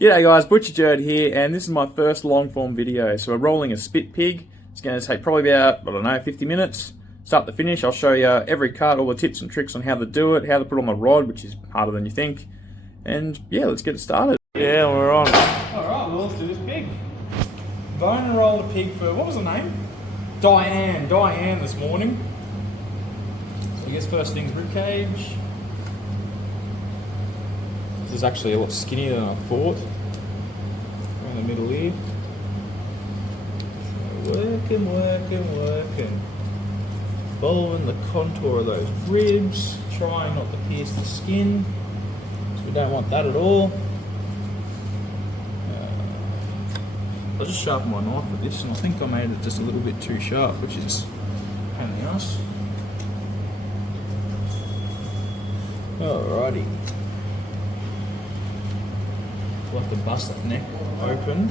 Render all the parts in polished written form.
G'day guys, Butcher Jerd here, and this is my first long form video. So we're rolling a spit pig. It's going to take probably about, 50 minutes. Start to finish, I'll show you every cut, all the tips and tricks on how to do it, how to put on the rod, which is harder than you think. And yeah, let's get it started. Yeah, we're on. Alright, well let's do this pig. Bone and roll the pig for, what was her name? Diane this morning. So I guess first thing's rib cage. This is actually a lot skinnier than I thought. Around the middle here. Working. Following the contour of those ribs. Trying not to pierce the skin. So we don't want that at all. I'll just sharpen my knife with this, and I think I made it just a little bit too sharp, which is a pain in the ass. Alrighty. We'll have to bust that neck open.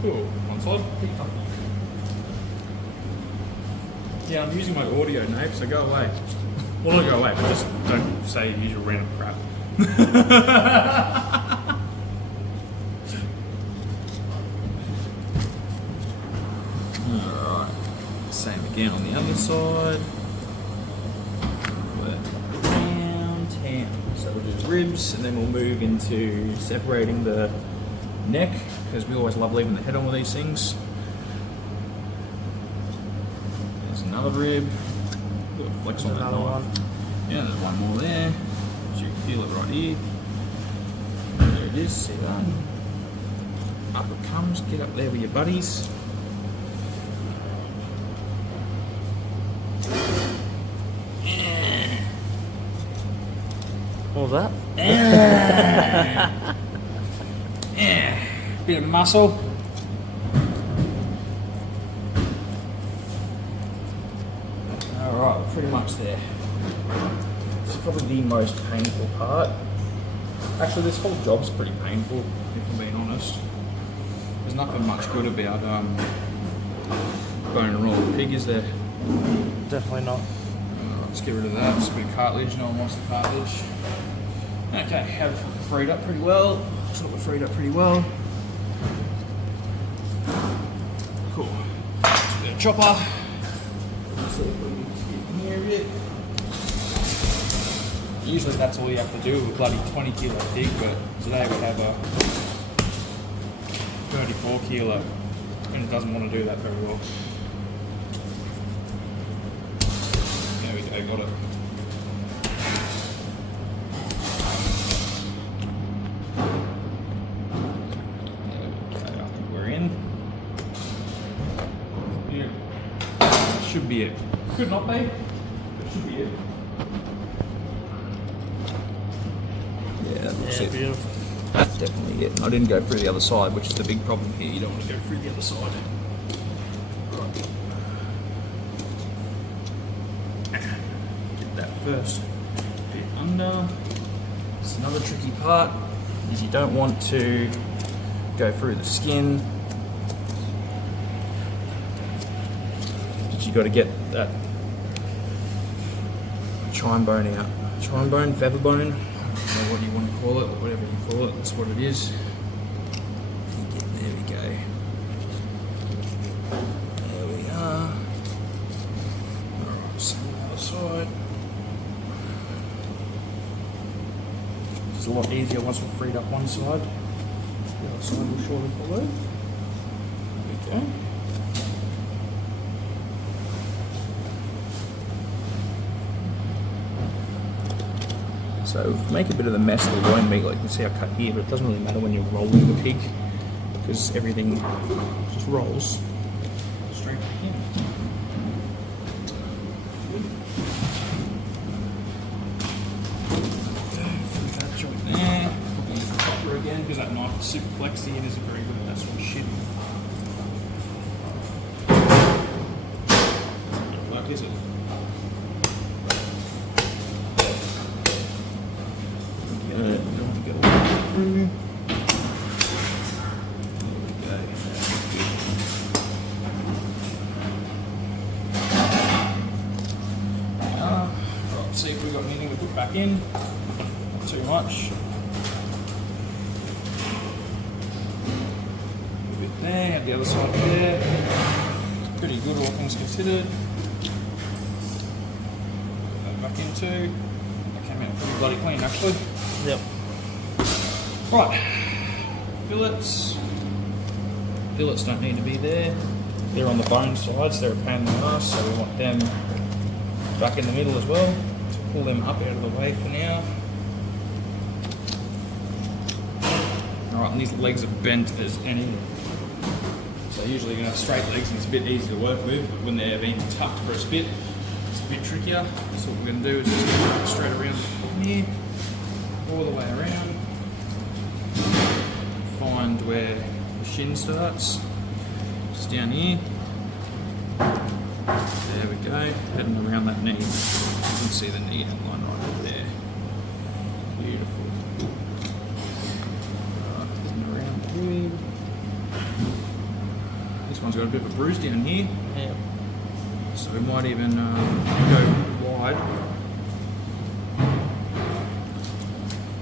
Cool. One side. Yeah, I'm using my audio, Nate, so go away. Well, not go away, but just don't say usual random crap. Alright. Same again on the other side. So we'll do the ribs, and then we'll move into separating the neck, because we always love leaving the head on with these things. There's another rib. Got a flex on that knife. Yeah, there's one more there. So you can feel it right here. There it is, see that? Up it comes, get up there with your buddies. What was that? Bit of muscle. Alright, we're pretty much there. This is probably the most painful part. Actually, this whole job's pretty painful, if I'm being honest. There's nothing much good about bone and roll the pig, is there? Definitely not. Let's get rid of that. Just a bit of cartilage. No one wants the cartilage. Okay, have freed up pretty well. Looks like we're freed up pretty well. Cool. Just a bit of chopper. So we can get near it. Usually that's all you have to do with a bloody 20 kilo pig, but today we have a 34 kilo, and it doesn't want to do that very well. There we go, got it. Okay, I think we're in. Yeah. Should be it. Could not be, but should be it. Yeah, that looks it. Beautiful. That's definitely it. I didn't go through the other side, which is the big problem here. You don't want to go through the other side. Get that first bit under. It's another tricky part, is you don't want to go through the skin. But you got to get that chine bone out. Chine bone, feather bone. I don't know what you want to call it, or whatever you call it, that's what it is. There we go. There we are. Alright, so the other side. It's a lot easier once we've freed up one side. The other side will surely follow. There we go. So make a bit of the mess of the loin meat, like you can see I cut here, but it doesn't really matter when you're rolling the pig, because everything just rolls straight back in. Put that joint there. We'll use the chopper again, because that knife is super flexy and isn't very good at that sort of shit. What is it? See if we've got anything to put back in. Not too much. A bit there, the other side there. Pretty good, all things considered. Back into. That came out pretty bloody clean, actually. Yep. Right. Fillets. Fillets don't need to be there. They're on the bone sides, they're a pain in the ass, so we want them back in the middle as well. So pull them up out of the way for now. Alright, and these legs are bent as any. So usually you're going to have straight legs and it's a bit easy to work with, but when they're being tucked for a spit, it's a bit trickier. So what we're going to do is just go straight around here, all the way around, find where the shin starts. Just down here. There we go. Heading around that knee. You can see the knee outline right over there. Beautiful. Heading around here. This one's got a bit of a bruise down here. Yep. So we might even go wide.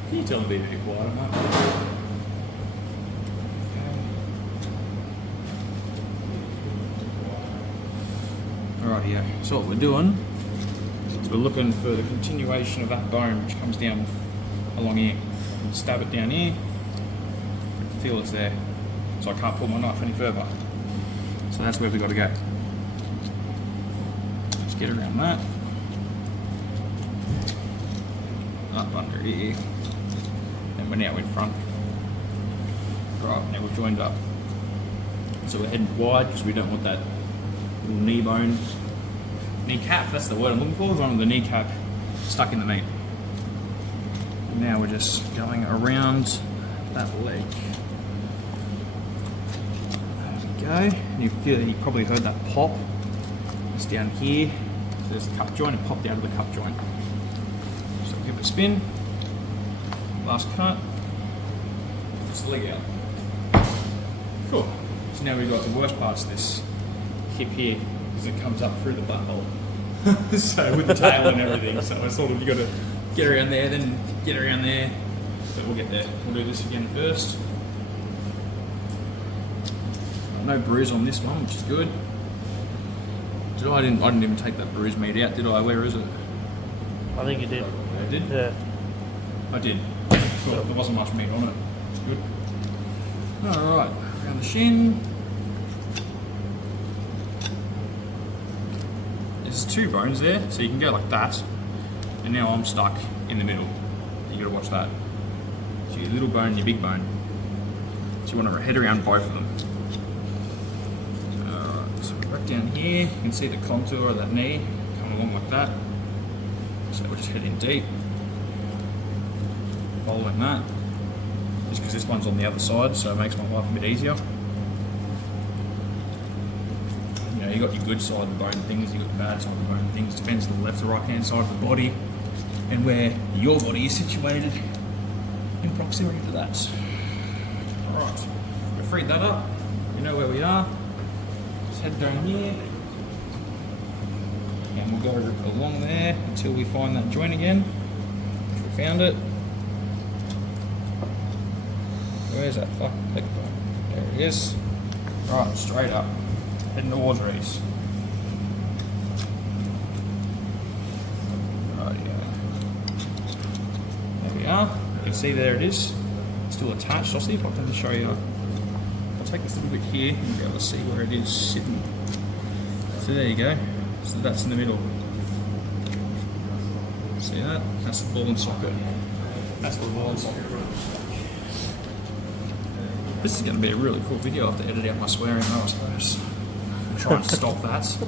Can you tell me to be a bit wider, mate? Alright, yeah. So what we're doing is we're looking for the continuation of that bone which comes down along here. And stab it down here. Feel it's there. So I can't pull my knife any further. So that's where we've got to go. Just get around that. Up under here. And we're now in front. Right, now we're joined up. So we're heading wide because we don't want that little knee bone. Kneecap, that's the word I'm looking for. The one with the kneecap stuck in the meat. And now we're just going around that leg. There we go. And you probably heard that pop. It's down here. So there's a cup joint, it popped out of the cup joint. So give it a spin. Last cut. Just the leg out. Cool. So now we've got the worst parts of this hip here, because it comes up through the butthole. So with the tail and everything, so it's sort of, you got to get around there, then get around there, but we'll get there. We'll do this again first. No bruise on this one, which is good. I didn't even take that bruise meat out, did I? Where is it? I think you did. I did? Yeah. I did. Cool. There wasn't much meat on it. It's good. Alright, around the shin. There's two bones there, so you can go like that. And now I'm stuck in the middle. You gotta watch that. So your little bone and your big bone. So you want to head around both of them. Alright, so right down here, you can see the contour of that knee coming along like that. So we're just heading deep. Following that. Just because this one's on the other side, so it makes my life a bit easier. You know, you got your good side of the bone things, you got the bad side of the bone things. Depends on the left or right hand side of the body and where your body is situated in proximity to that. Alright, we've freed that up. You know where we are. Just head down here. And we'll go along there until we find that joint again. If we found it. Where's that fucking leg bone? There it is. Right, straight up. Heading towards Reese. Right, there we are. You can see there it is. Still attached. I'll see if I can show you. I'll take this little bit here and be able to see where it is sitting. So there you go. So that's in the middle. See that? That's the ball and socket. That's the ball and socket. This is going to be a really cool video. I have to edit out my swearing though, I suppose. I'll try and stop that.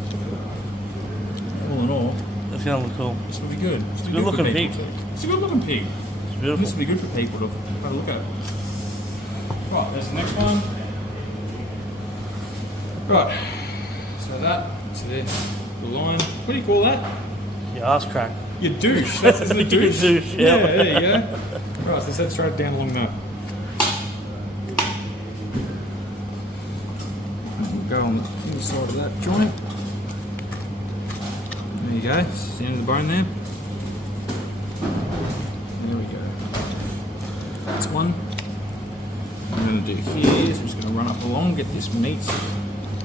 All in all, That's gonna look cool. this will be good. It's a good looking pig. It's a good looking pig. It's beautiful. This will be good for people to have a look at. Right, there's the next one. Right, so there, the line. What do you call that? Your ass crack. Your douche. That's a douche. Your douche, yeah. Yeah, there you go. Right, so let's straight down along that. Go on the inside of that joint. There you go. It's the end of the bone there. There we go. one. What I'm going to do here is I'm just going to run up along, get this meat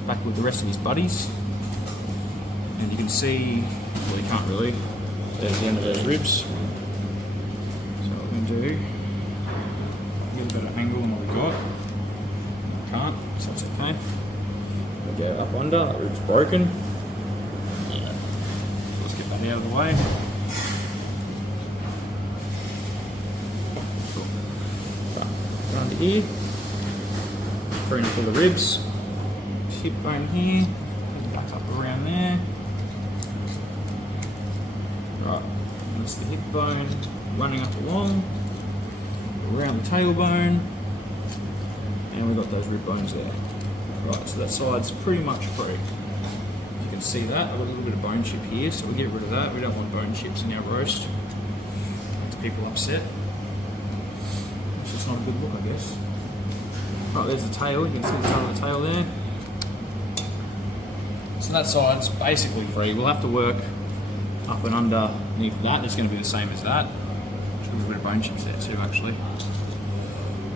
back with the rest of his buddies. And you can see, well, you can't really, there's the end of those ribs. So what we're going to do, get a better angle than what we got. Can't, so it's okay. We'll go up under, that rib's broken. Yeah. Let's get that out of the way. Cool. Go under here. Throw in for the ribs. Hip bone here. Back up around there. Right, that's the hip bone running up along. Around the tailbone. And we've got those rib bones there. Right, so that side's pretty much free. You can see that. I've got a little bit of bone chip here, so we'll get rid of that. We don't want bone chips in our roast. Makes people upset. It's just not a good look, I guess. Right, there's the tail. You can see the tail of the tail there. So that side's basically free. We'll have to work up and underneath that. It's going to be the same as that. There's a little bit of bone chips there too, actually.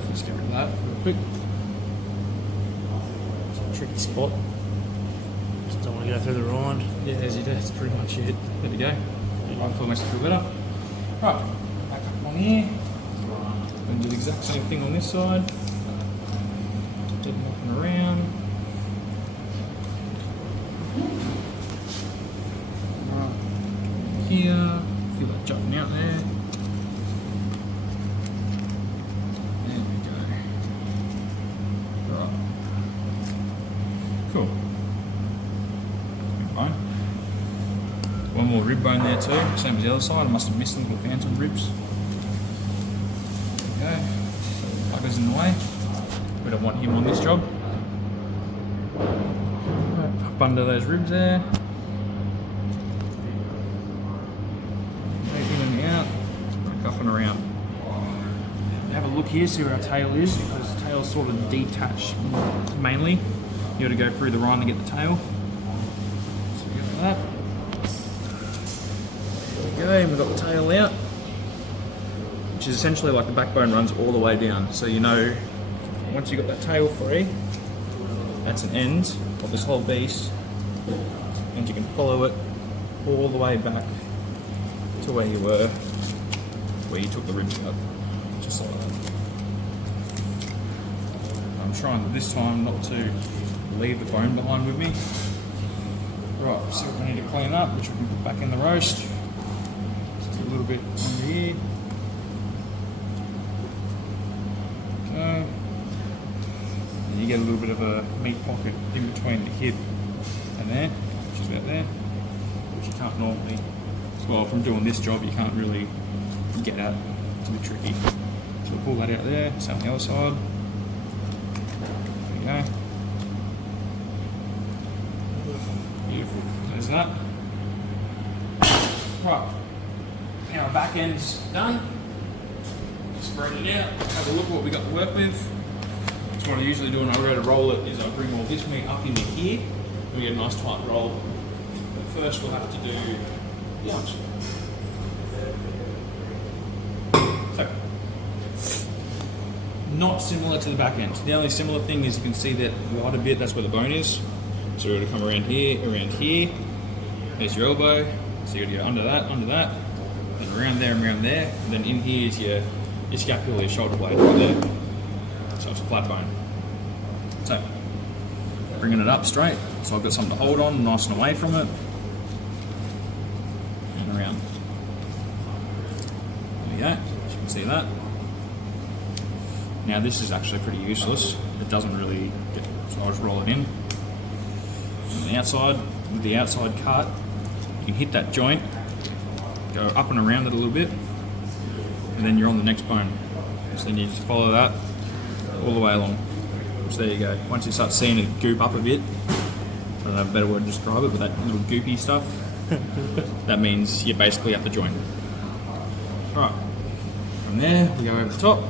Let's get rid of that real quick. Tricky spot. Just don't want to go through the rind. Yeah, that's pretty much it. There we go. Hopefully it makes it feel better. Right, back up on here. And do the exact same thing on this side. Get them up and around. Right, here. Feel that jutting out there. There we go. Right. Cool. Rib bone. One more rib bone there too, same as the other side. I must have missed little phantom ribs. There we go. Bugger's in the way. We don't want him on this job. Up under those ribs there. Taking them out. Back up and around. Have a look here, see where our tail is, because the tail's sort of detached mainly. You got to go through the rind to get the tail. So we got that. There we go, and we've got the tail out, which is essentially like the backbone runs all the way down. So you know, once you've got that tail free, that's an end of this whole beast, and you can follow it all the way back to where you were, where you took the ribs out. Just like that. I'm trying this time not to leave the bone behind with me. Right, see what we need to clean up, which we can put back in the roast. Just a little bit under here. Okay. And you get a little bit of a meat pocket in between the hip and there, which is about there, which you can't normally, well, from doing this job, you can't really get at. It's a bit tricky. So we'll pull that out there, same on the other side. There we go. Beautiful. There's that. Right. Now our back end's done. Spread it out. Have a look at what we got to work with. So what I usually do when I go to roll it is I bring all this meat up into here and we get a nice tight roll. But first we'll have to do the arms. So, not similar to the back end. The only similar thing is you can see that wider bit, that's where the bone is. So you're going to come around here. There's your elbow. So you're going to go under that, then around there and around there. And then in here is your scapula, your shoulder blade right there. So it's a flat bone. So, bringing it up straight. So I've got something to hold on, nice and away from it. And around. There we go. As you can see that. Now this is actually pretty useless. It doesn't really get, so I'll just roll it in. On the outside, with the outside cut, you can hit that joint, go up and around it a little bit, and then you're on the next bone. So then you just follow that all the way along. So there you go. Once you start seeing it goop up a bit, I don't have a better word to describe it, but that little goopy stuff, that means you're basically at the joint. Alright, from there we go over the top,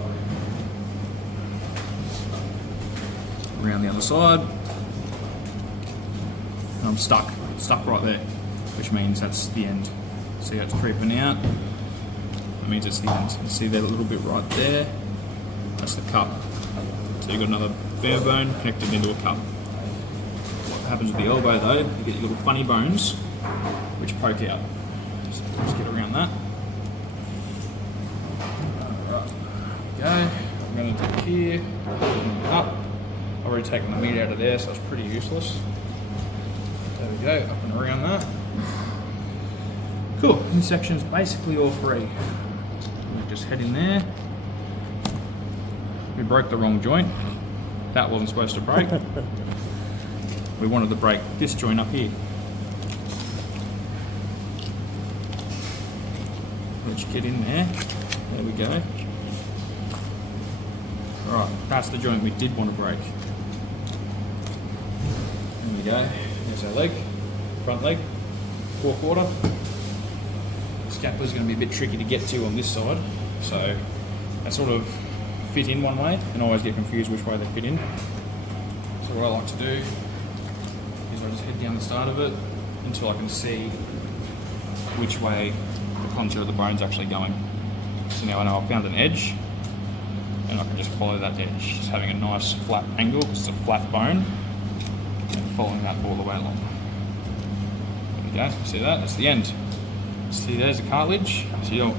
around the other side, and I'm stuck right there, which means that's the end. See how it's creeping out? That means it's the end. You see that little bit right there? That's the cup. So you've got another bare bone connected into a cup. What happens with the elbow though, you get your little funny bones which poke out. So just get around that. Alright, there we go. I'm going to take here, up. I've already taken the meat out of there, so it's pretty useless. There we go, up and around that. Cool, this section's basically all free. We just head in there. We broke the wrong joint. That wasn't supposed to break. We wanted to break this joint up here. Let's get in there. There we go. Right, that's the joint we did want to break. There we go. There's our leg, front leg, 4/4. Scapula's going to be a bit tricky to get to on this side, so they sort of fit in one way, and I always get confused which way they fit in. So what I like to do is I just head down the start of it until I can see which way the contour of the bone's actually going. So now I know I've found an edge, and I can just follow that edge, just having a nice flat angle, because it's a flat bone, and following that all the way along. There we go, see that? That's the end. See, there's the cartilage. So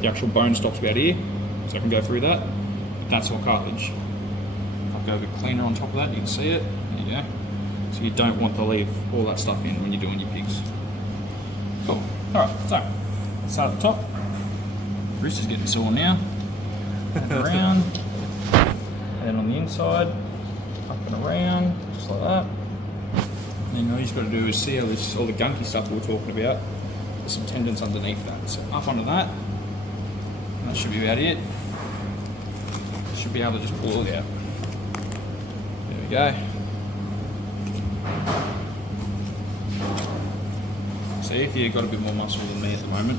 the actual bone stops about here, so I can go through that. That's all cartilage. I'll go a bit cleaner on top of that, you can see it. There you go. So you don't want to leave all that stuff in when you're doing your pigs. Cool. Alright, so let's start at the top. Bruce is getting sore now. And around. And then on the inside, up and around, just like that. And then all you just got to do is see how this, all the gunky stuff we were talking about. There's some tendons underneath that. So up onto that. And that should be about it. Should be able to just pull it out. There we go. See, if you've got a bit more muscle than me at the moment,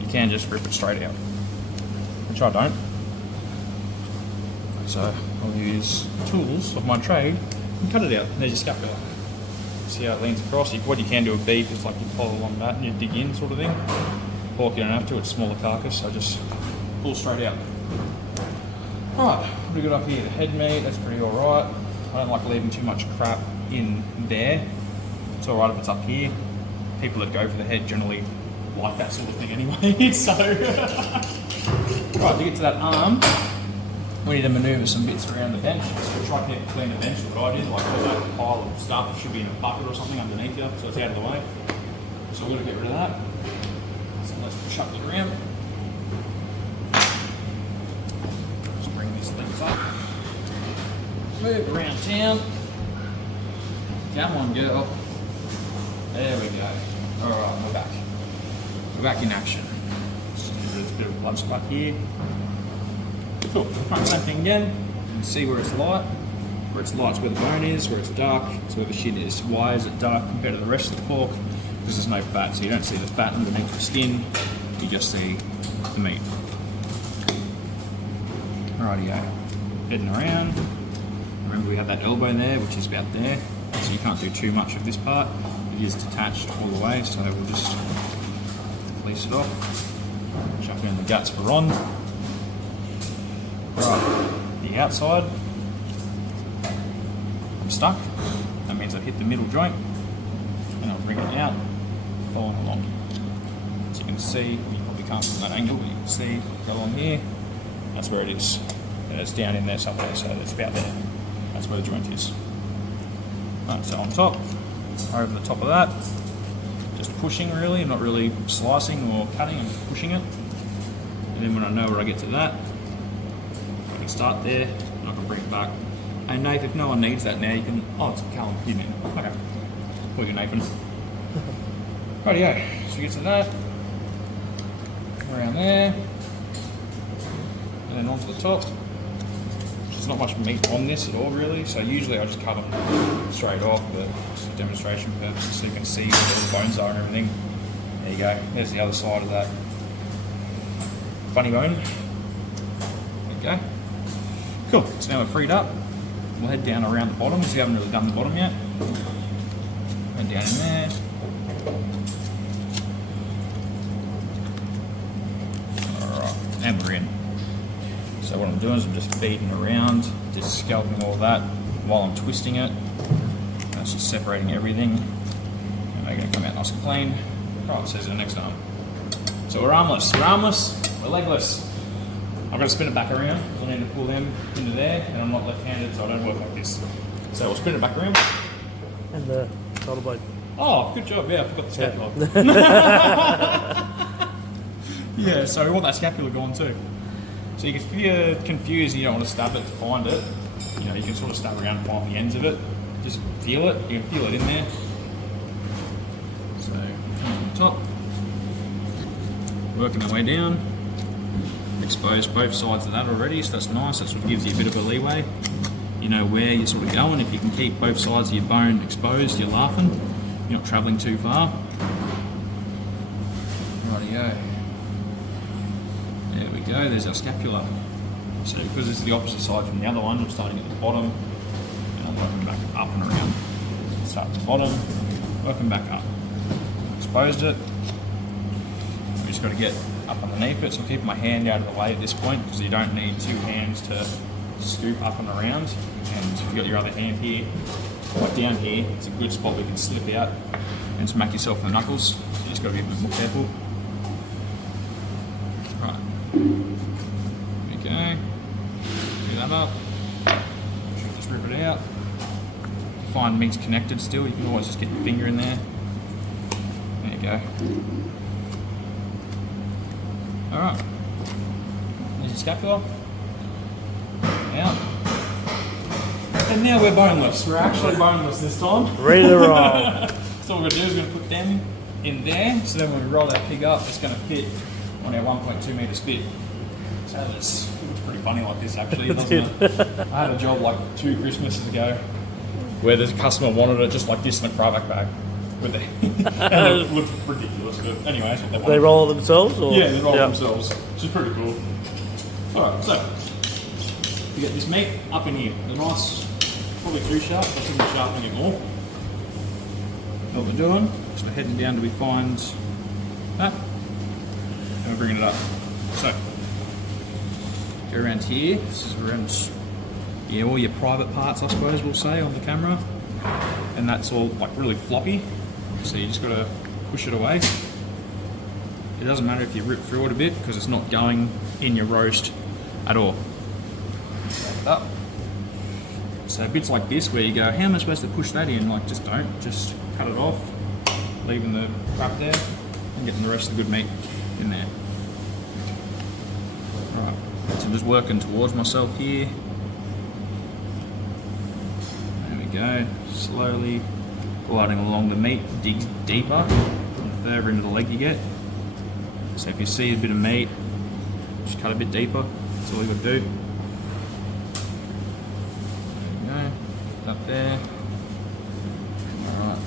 you can just rip it straight out, which I don't. So I'll use tools of my trade and cut it out. There's your scapula. See how it leans across? What you can do with beef is like you follow along that and you dig in sort of thing. Pork you don't have to, it's a smaller carcass, so just pull straight out. Alright, what do we got up here? The head meat, that's pretty alright. I don't like leaving too much crap in there. It's alright if it's up here. People that go for the head generally like that sort of thing anyway, so... Right, to get to that arm, we need to manoeuvre some bits around the bench. So try to clean the bench, what I did, like all that pile of stuff should be in a bucket or something underneath you, so it's out of the way. So we're going to get rid of that. So let's shuffle it around. Just bring these things up. Move around town. Come on, girl. There we go. Alright, we're back. We're back in action. There's a bit of a blood spot here. Cool. Right, same thing again. You can see where it's light. Where it's light's where the bone is, where it's dark, it's where the shit is. Why is it dark compared to the rest of the pork? Because there's no fat, so you don't see the fat underneath the skin, you just see the meat. Rightio. Heading around. Remember we had that elbow there, which is about there, so you can't do too much of this part. It is detached all the way, so we'll just fleece it off. Chuck it in the guts for Ron. Right, the outside, I'm stuck. That means I've hit the middle joint, and I'll bring it out, following along. So you can see, you probably can't from that angle, but you can see, go along here, that's where it is. And it's down in there somewhere, so it's about there. That's where the joint is. Right, so on top, over the top of that, just pushing really, not really slicing or cutting, I'm just pushing it. And then when I know where I get to that, I can start there, and I can bring it back. And Nath, if no one needs that now, you can, oh, it's Callum, you know. Okay, call you Nathan. Rightio, so we get to that, around there, and then onto the top. There's not much meat on this at all really, so usually I just cut them straight off, but just for demonstration purposes so you can see where all the bones are and everything. There you go, there's the other side of that funny bone. There you go. Cool, so now we're freed up. We'll head down around the bottom, because we haven't really done the bottom yet. Head down in there. Alright, and we're in. So what I'm doing is I'm just feeding around, just scalping all that while I'm twisting it. That's just separating everything and making it come out nice and clean. Right, says the next arm. So we're armless, we're legless. I've got to spin it back around because I need to pull them into there, and I'm not left-handed, so I don't work like this. So we'll spin it back around. And the shoulder blade. Oh, good job, yeah, I forgot the scapula. Yeah, so we want that scapula gone too. So you can, if you're confused and you don't want to stab it to find it, you know, you can sort of stab around and find the ends of it. Just feel it, you can feel it in there. So, come on top. Working our way down. Exposed both sides of that already, so that's nice. That's what gives you a bit of a leeway. You know where you're sort of going. If you can keep both sides of your bone exposed, you're laughing. You're not travelling too far. Rightio. There we go, there's our scapula. So because this is the opposite side from the other one, I'm starting at the bottom and I'm working back up and around. Start at the bottom, working back up. Exposed it. We just got to get up underneath it, so I'm keeping my hand out of the way at this point because you don't need two hands to scoop up and around. And if you've got your other hand here, like down here, it's a good spot where you can slip out and smack yourself in the knuckles. So you just got to be a bit more careful. Right, there we go. Pick that up. Should just rip it out. If you find meat's connected still, you can always just get your finger in there. There you go. Alright, there's your scapula. Out. And now we're boneless. We're actually boneless this time. Ready to roll. So what we're going to do is we're going to put them in there, so then when we roll that pig up, it's going to fit on our 1.2 metre spit. So this looks pretty funny like this actually, doesn't it? I had a job like 2 Christmases ago where the customer wanted it just like this in a Cryovac bag. With it. And it looked ridiculous, but anyway, that's what they wanted. They roll it themselves? Or? Yeah, they roll it themselves, which is pretty cool. Alright, so you get this meat up in here. They're nice, probably too sharp, so I shouldn't be sharpening it more. What we're doing is we're heading down till we find that, and we're bringing it up. So, go around here. This is around, yeah, all your private parts, I suppose we'll say, on the camera. And that's all like really floppy, so you just got to push it away. It doesn't matter if you rip through it a bit because it's not going in your roast at all. Up. So bits like this where you go, how am I supposed to push that in? Like just don't, just cut it off, leaving the crap there and getting the rest of the good meat in there. Right, so I'm just working towards myself here. There we go. Slowly gliding along the meat, digs deeper and further into the leg you get. So if you see a bit of meat, just cut a bit deeper. That's all you got to do. There you go. Up there. Alright.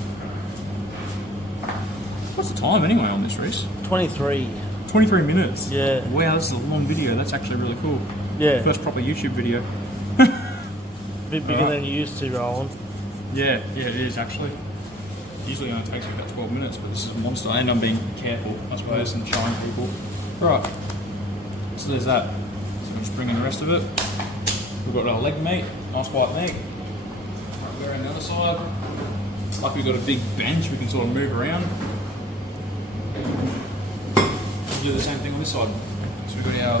What's the time anyway on this, Reese? 23. 23 minutes? Yeah. Wow, this is a long video. That's actually really cool. Yeah. First proper YouTube video. A bit bigger than you used to, Roland. Yeah, it is actually. Usually only takes me about 12 minutes, but this is a monster. And I'm being careful, I suppose, and showing people. Right, so there's that. So we're just bringing the rest of it. We've got our leg meat, nice white meat. Right, we're on the other side. Like we've got a big bench, we can sort of move around. We'll do the same thing on this side. So we've got our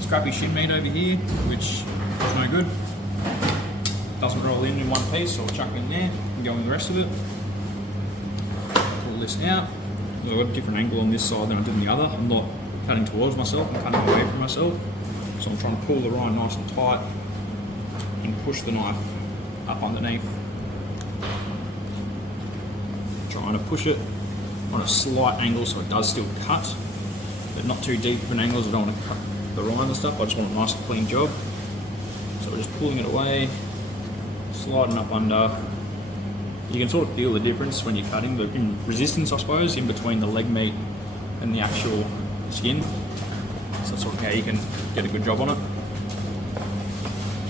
scrappy shin meat over here, which is no good. Doesn't roll in one piece, so we'll chuck it in there and go in the rest of it. Pull this out. I've got a different angle on this side than I did on the other. I'm not cutting towards myself, I'm cutting away from myself. So I'm trying to pull the rind nice and tight and push the knife up underneath. Trying to push it on a slight angle so it does still cut, but not too deep of an angle, so I don't want to cut the rind and stuff. I just want a nice clean job. So we're just pulling it away, sliding up under. You can sort of feel the difference when you're cutting, the resistance, I suppose, in between the leg meat and the actual skin. So that's sort of how you can get a good job on it.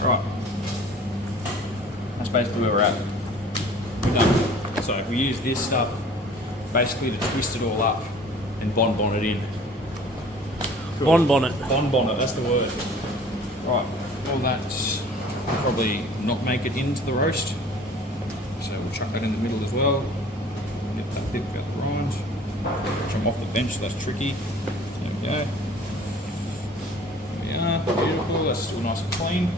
Right, that's basically where we're at. We're done. So we use this stuff basically to twist it all up and bonbon it in. Bonbon it. Bonbon it, that's the word. Right, all that's probably not make it into the roast. So we'll chuck that in the middle as well. Get that bit about the rind. Which I'm off the bench, so that's tricky. There we go. There we are, beautiful, that's still nice and clean.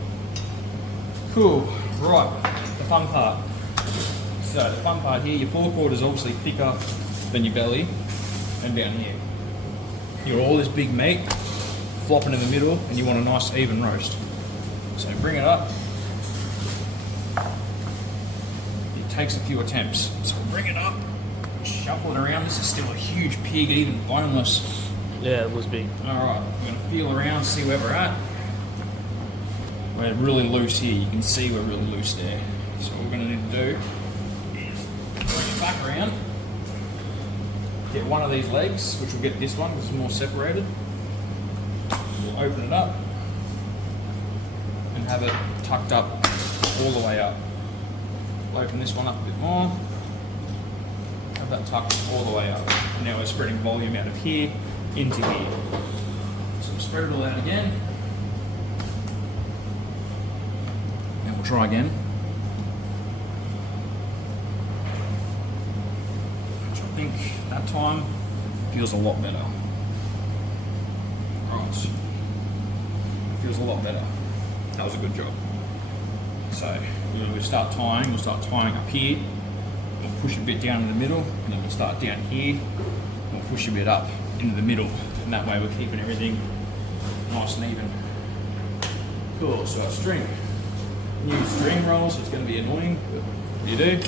Cool, right, the fun part. So the fun part here, your forequarter is obviously thicker than your belly, and down here. You got all this big meat flopping in the middle, and you want a nice even roast. So bring it up. It takes a few attempts. So bring it up, shuffle it around. This is still a huge pig, even boneless. Yeah, it was big. Alright, we're going to feel around, see where we're at. We're really loose here, you can see we're really loose there. So what we're going to need to do is bring it back around. Get one of these legs, which will get this one because it's more separated. We'll open it up and have it tucked up all the way up. We'll open this one up a bit more. Have that tucked all the way up. Now we're spreading volume out of here into here. So we'll spread it all out again. And we'll try again. Which I think that time feels a lot better. Right. Feels a lot better. That was a good job. So we'll start tying. We'll start tying up here. We'll push a bit down in the middle, and then we'll start down here. And we'll push a bit up into the middle, and that way we're keeping everything nice and even. Cool. So our string. New string roll, so it's going to be annoying, but what do you do?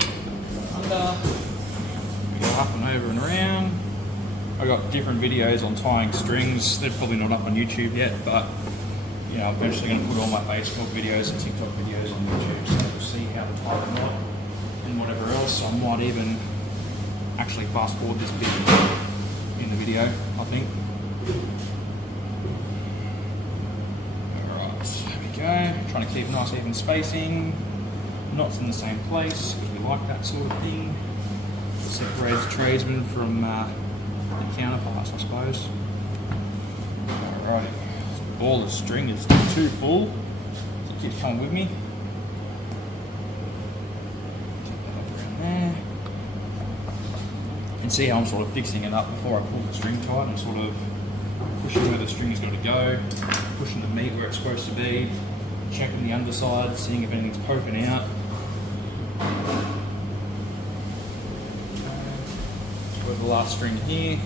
Under. We go up and over and around. I've got different videos on tying strings. They're probably not up on YouTube yet, but you know, I'm eventually going to put all my Facebook videos and TikTok videos on YouTube, so we'll see how to tie the knot and whatever else. I might even actually fast forward this bit in the video, I think. Alright, there we go. Trying to keep nice even spacing. Knots in the same place, because we like that sort of thing. Separates tradesmen from the counterparts, I suppose. Alright. Ball of string is too full, so it keeps coming with me. Get that up around there. And see how I'm sort of fixing it up before I pull the string tight. I'm sort of pushing where the string is going to go, pushing the meat where it's supposed to be, checking the underside, seeing if anything's poking out. So with the last string here.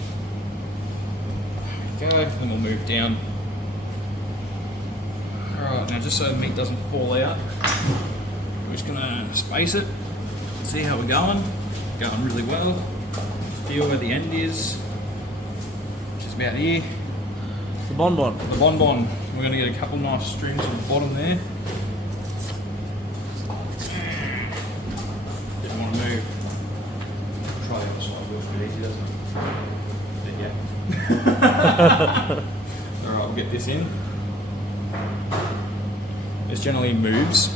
There we go, then we'll move down. Alright, now just so the meat doesn't fall out, we're just going to space it, see how we're going. Going really well. Feel where the end is, which is about here. The bonbon. The bonbon. We're going to get a couple nice strings on the bottom there. Didn't want to move. Try the other side, it feels a bit easy, doesn't it? Yeah. Alright, we'll get this in. This generally moves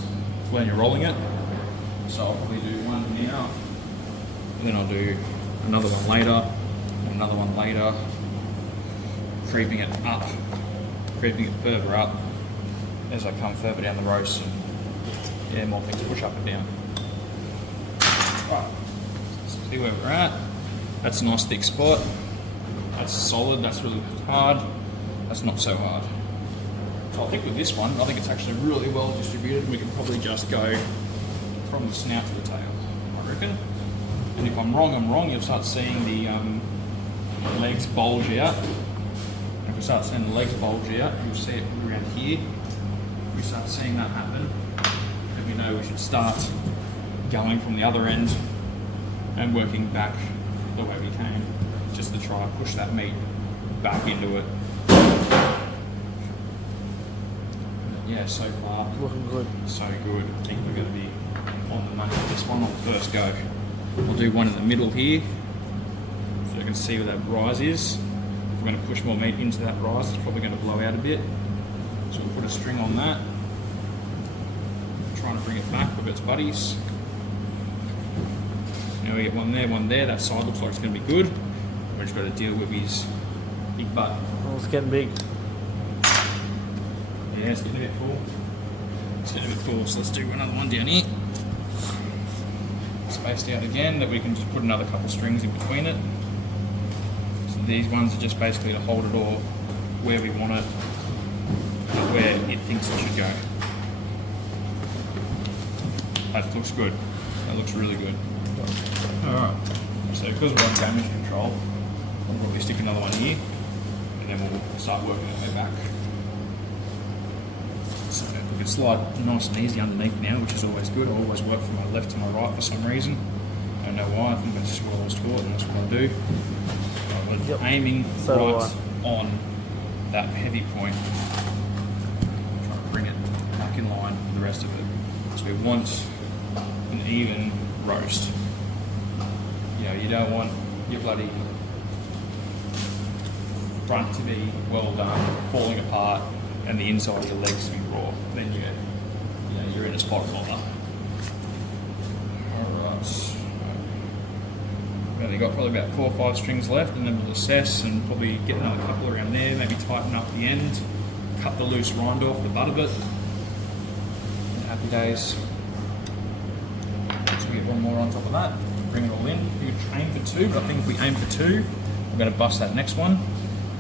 when you're rolling it, so I'll probably do one now, and then I'll do another one later, and another one later, creeping it up, creeping it further up as I come further down the roast, and yeah, more things push up and down. Right, so see where we're at. That's a nice thick spot. That's solid, that's really hard, that's not so hard. So I think with this one, I think it's actually really well distributed. We can probably just go from the snout to the tail, I reckon. And if I'm wrong, I'm wrong. You'll start seeing the legs bulge out. And if we start seeing the legs bulge out, you'll see it around here. If we start seeing that happen, then we know we should start going from the other end and working back the way we came, just to try and push that meat back into it. Yeah, so far, Looking good. so good. I think we're going to be on the money with this one on the first go. We'll do one in the middle here, so you can see where that rise is. If we're going to push more meat into that rise, it's probably going to blow out a bit. So we'll put a string on that. Trying to bring it back with its buddies. Now we get one there, that side looks like it's going to be good. We've just got to deal with his big butt. Oh, it's getting big. Yeah, it's getting a bit full. It's getting a bit full, so let's do another one down here. Spaced out again, that we can just put another couple strings in between it. So these ones are just basically to hold it all where we want it, where it thinks it should go. That looks good. That looks really good. Alright, so because we're on damage control, I'll probably stick another one here, and then we'll start working our way back. So we can slide nice and easy underneath now, which is always good. I always work from my left to my right for some reason. I don't know why, I think that's just what I was taught and that's what I do. I'm aiming right on that heavy point, try to bring it back in line with the rest of it. So we want an even roast. You know, you don't want your bloody front to be well done, falling apart, and the inside of your legs to be raw. Then you're in a spot roller. Alright. We've got probably about 4 or 5 strings left, and then we'll assess and probably get another couple around there, maybe tighten up the end, cut the loose rind off the butt of it. And happy days. So we get one more on top of that, bring it all in. You could aim for 2, but I think if we aim for 2, we're going to bust that next one.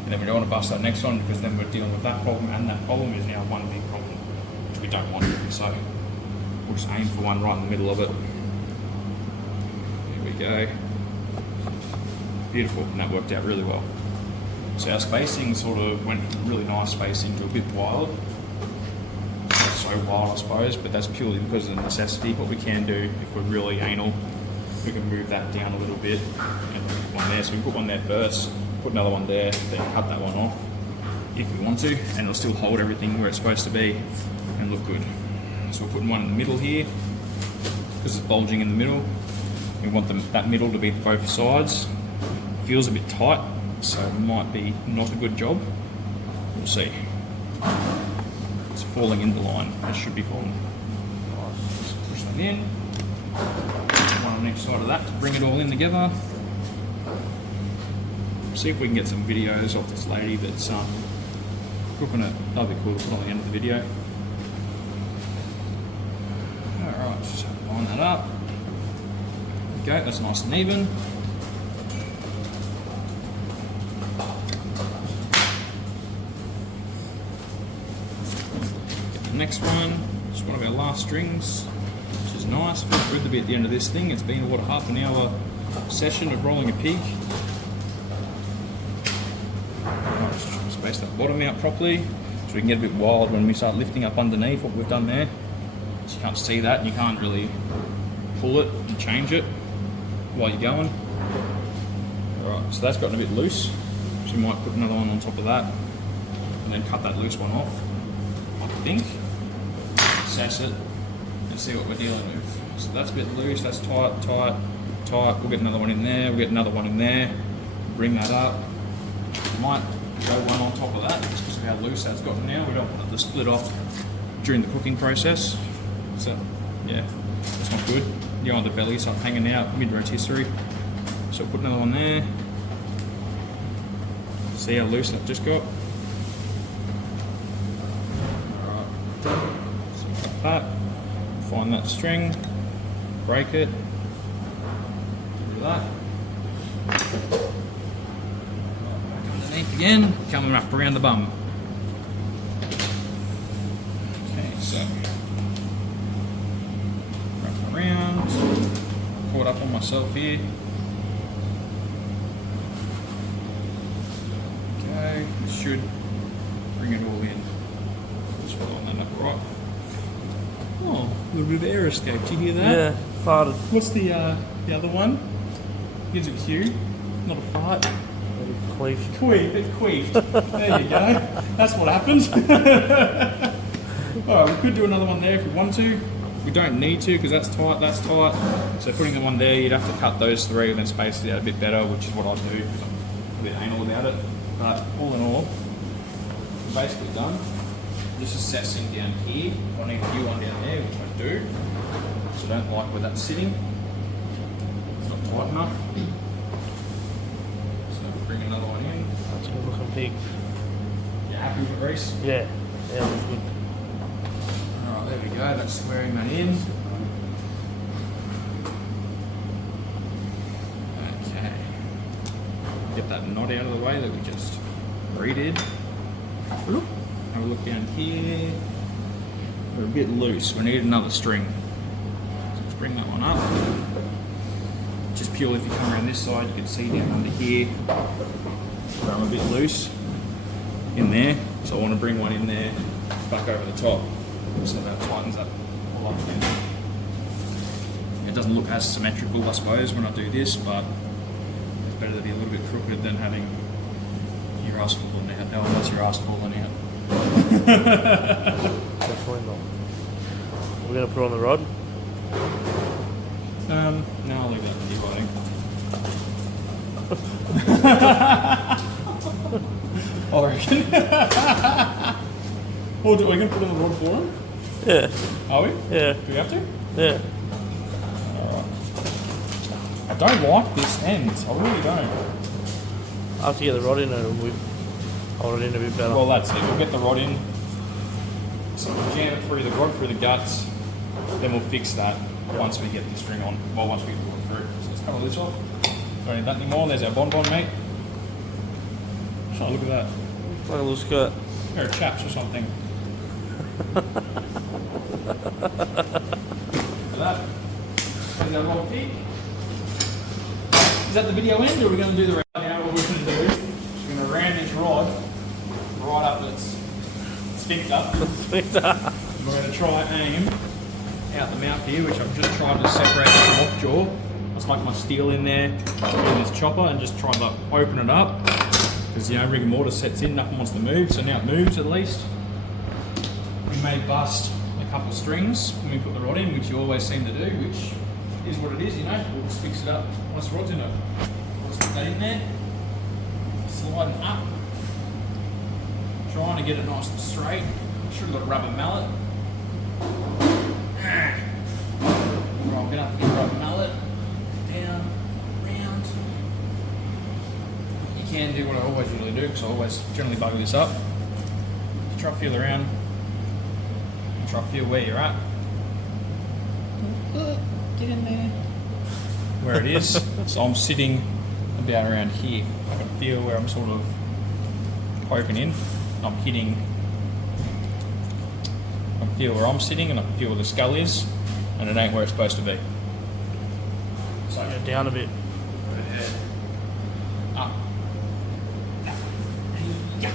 And then we don't want to bust that next one because then we're dealing with that problem, and that problem is now one big problem, which we don't want. So we'll just aim for one right in the middle of it. There we go. Beautiful, and that worked out really well. So our spacing sort of went from really nice spacing to a bit wild. Not so wild, I suppose, but that's purely because of the necessity. What we can do, if we're really anal, we can move that down a little bit and put one there. So we put one there first, put another one there, then cut that one off if we want to, and it'll still hold everything where it's supposed to be and look good. So we're putting one in the middle here because it's bulging in the middle. We want that middle to be both sides. Feels a bit tight, so it might be not a good job. We'll see. It's falling in the line. It should be falling. Just push that in. One on each side of that to bring it all in together. See if we can get some videos of this lady that's cooking it. That'll be cool to put on the end of the video. Alright, just line that up. There we go, that's nice and even. Next one, just one of our last strings, which is nice. Feels good to be at the end of this thing. It's been, what, a half an hour session of rolling a pig. Just space that bottom out properly so we can get a bit wild when we start lifting up underneath what we've done there. So you can't see that and you can't really pull it and change it while you're going. Alright, so that's gotten a bit loose. So we might put another one on top of that and then cut that loose one off, I think. Assess it and see what we're dealing with. So that's a bit loose, that's tight, tight, tight. We'll get another one in there, we'll get another one in there, bring that up. We might go one on top of that just because of how loose that's gotten now. We don't want it to split off during the cooking process. So yeah, that's not good. You on the belly start hanging out mid rotisserie. So we'll put another one there. See how loose that just got. That, find that string, break it, do that. Back underneath again, coming up around the bum. Okay, so wrap around, caught up on myself here. Okay, should bring it all in. Just roll that up right. Oh, a little bit of air escape. Did you hear that? Yeah, farted. What's the other one? Gives a cue, not a fart. Queef. Queef, it queefed. There you go. That's what happens. Alright, we could do another one there if we want to. We don't need to because that's tight, that's tight. So putting the one there, you'd have to cut those 3 and then space it out a bit better, which is what I do because I'm a bit anal about it. But all in all, we're basically done. Just assessing down here if I need a new one down there, which I do. So I don't like where that's sitting. It's not tight enough. So bring another one in. That's a good looking pig. You happy with the grease? Yeah, yeah, it was good. Alright, there we go, that's squaring that in. Okay. Get that knot out of the way that we just redid. Have a look down here. We're a bit loose, we need another string. So let's bring that one up. Just purely if you come around this side, you can see down under here where I'm a bit loose in there. So I want to bring one in there, back over the top, so that tightens up all up again. It doesn't look as symmetrical, I suppose, when I do this, but it's better to be a little bit crooked than having your ass falling out. No one wants your ass falling out. Definitely not. We're going to put on the rod. No, I'll leave that for you, I reckon. Well, are we going to put on the rod for him? Yeah. Are we? Yeah. Do we have to? Yeah. Alright. I don't like this end. I really don't. After you get the rod in, we hold it in a bit better. Well, that's it. We'll get the rod in. So we'll jam it through the rod, through the guts. Then we'll fix that once we get the string on. Well, once we get the rod through. So let's cut all this off. Don't need that anymore. There's our bonbon, mate. Oh, look at that. It's like a little skirt. A pair of chaps or something. Look at that. There's our rod peak. Is that the video end, or are we going to do the round now? What we're going to do is we're going to round this rod right up its sphincter. We're going to try aim out the mouth here, which I'm just trying to separate the lockjaw. Let's make my steel in there, in this chopper, and just try to open it up. Because, you know, rigor mortis sets in, nothing wants to move, so now it moves at least. We may bust a couple of strings when we put the rod in, which you always seem to do, which is what it is, you know. We'll just fix it up once the rod's in it. Let's put that in there. Sliding up. Trying to get it nice and straight. Should have got a rubber mallet. Right, I'm going to have to get a rubber mallet. Down, round. You can do what I always usually do, because I always generally bugger this up. Try to feel around. And try to feel where you're at. Get in there. Where it is. So I'm sitting about around here. I can feel where I'm sort of poking in. I'm hitting. I can feel where I'm sitting, and I can feel where the skull is, and it ain't where it's supposed to be. So Go down a bit. Up. Yeah.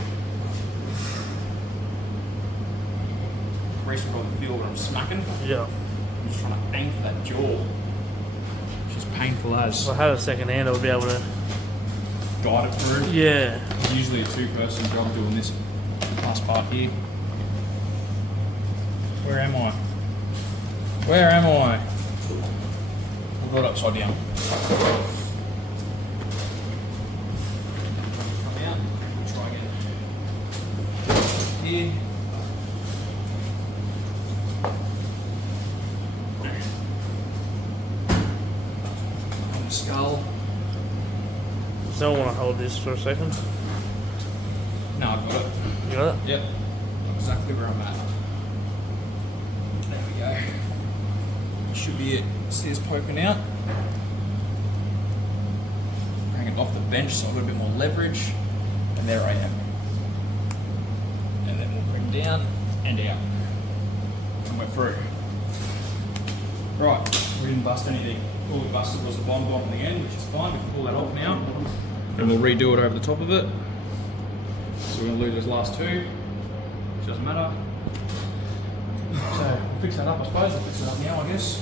Racing probably feel where I'm smacking. Yeah. I'm just trying to aim for that jaw. Which is painful as. If I had a second hand, I would be able to Guide it through. Yeah. It's usually a two-person job doing this last part here. Where am I? Where am I? I'll go it upside down. Come out. Try again. Here. On the skull. Still want to hold this for a second. No, I've got it. You got it? Yep. Exactly where I'm at. There we go. Should be it. See this poking out? Bring it off the bench so I've got a bit more leverage. And there I am. And then we'll bring down and out. And we're through. Right, we didn't bust anything. All we busted was the bomb on the end, which is fine. We can pull that off now. And we'll redo it over the top of it. So we're going to lose those last two. Which doesn't matter. So we'll fix that up, I suppose. I'll fix it up now, I guess.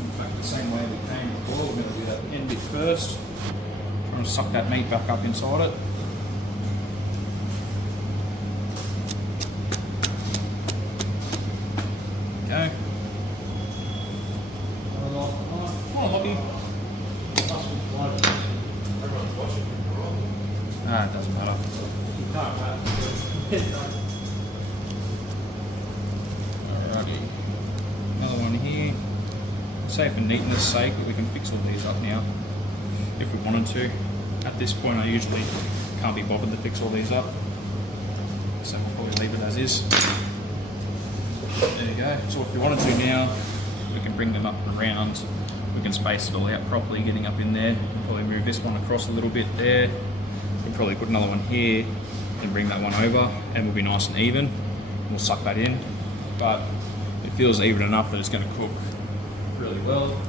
In fact, the same way we came before, we're going to do that end bit first. Trying to suck that meat back up inside it. Okay. Come on, Lockie. Ah, it doesn't matter. Alrighty. Another one here. Say for neatness sake that we can fix all these up now, if we wanted to. At this point I usually can't be bothered to fix all these up. so we'll probably leave it as is. There you go. So if we wanted to now, we can bring them up and around. We can space it all out properly, getting up in there. We'll probably move this one across a little bit there. We'll probably put another one here and bring that one over, and we'll be nice and even. We'll suck that in, but it feels even enough that it's going to cook really well.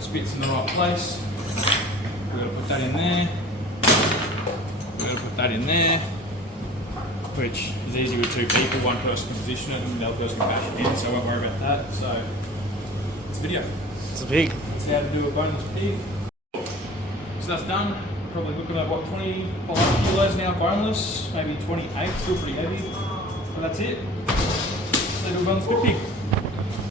Spit's in the right place. We're going to put that in there. We're going to put that in there, which is easy with two people. One person can position it and the other person can bash it in, so I won't worry about that. So, it's a video. It's a pig. It's how to do a boneless pig. So that's done. Probably looking at what, 25 kilos now boneless, maybe 28, still pretty heavy. But that's it. Let's do a boneless pig.